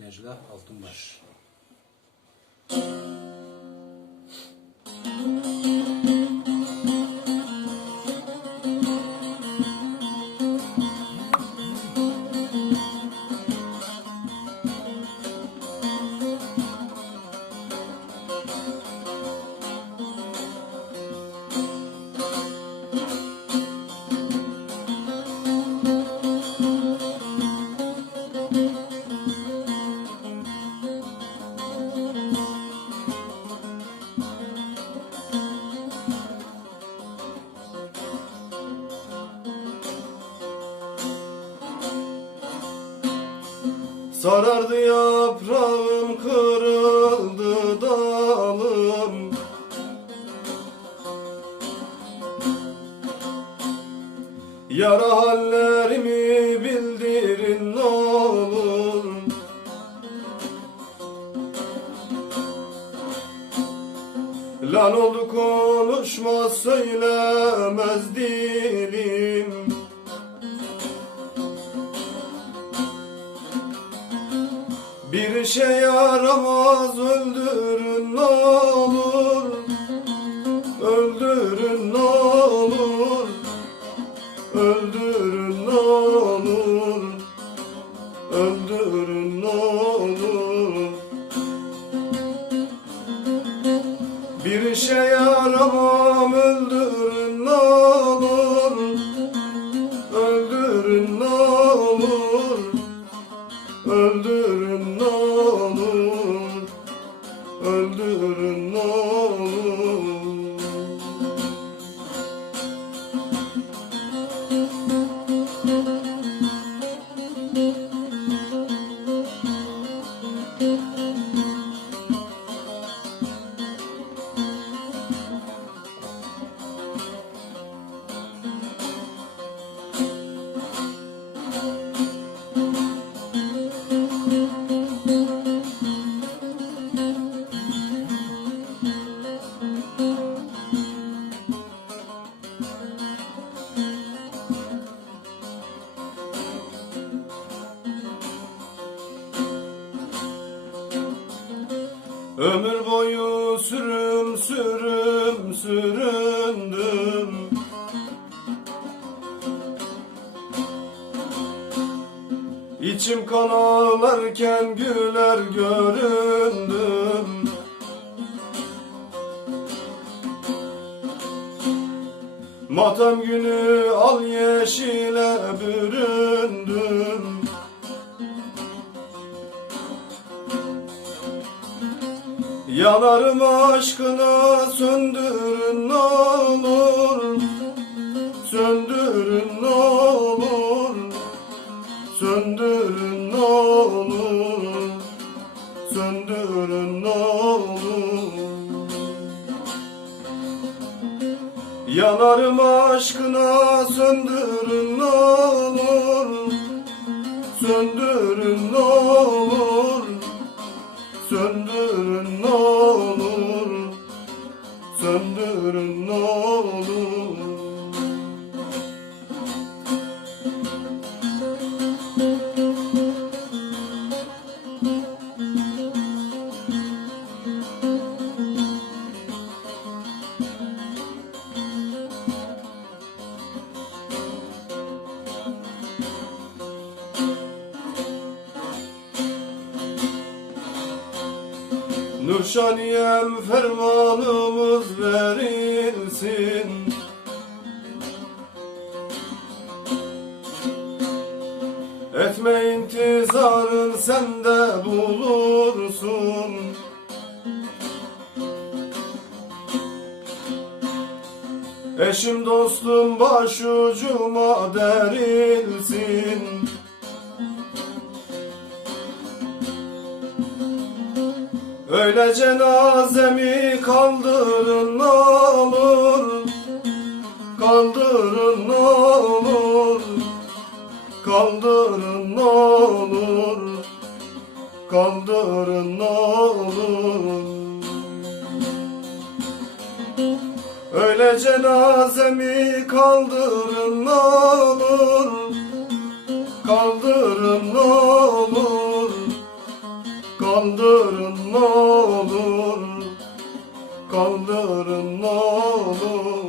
Necla Altınbaş. Sarardı yaprağım kırıldı dalım. Yara hallerimi bildirin ne olur. Lan oldu konuşmaz söylemez dilim Bir işe yaramaz öldürün ne olur. Öldürün ne olur. Öldürün ne olur. Öldürün Öldürün ne olur Ömür boyu sürüm sürüm süründüm. İçim kan ağlarken güler göründüm. Matem günü al yeşile büründüm Yanarım aşkına söndürün ne olur. Söndürün ne olur. Söndürün ne olur. Söndürün ne olur. Yanarım aşkına söndürün ne olur. Söndürün Söndürün ne olur? Nurşaniyem fermanımız bulursun. Eşim dostum başucuma derilsin. Öyle cenazemi kaldırın ne olur. Kaldırın ne olur. Kaldırın ne olur Kaldırın olur Öyle cenazemi kaldırın olur Kaldırın olur Kaldırın olur Kaldırın ne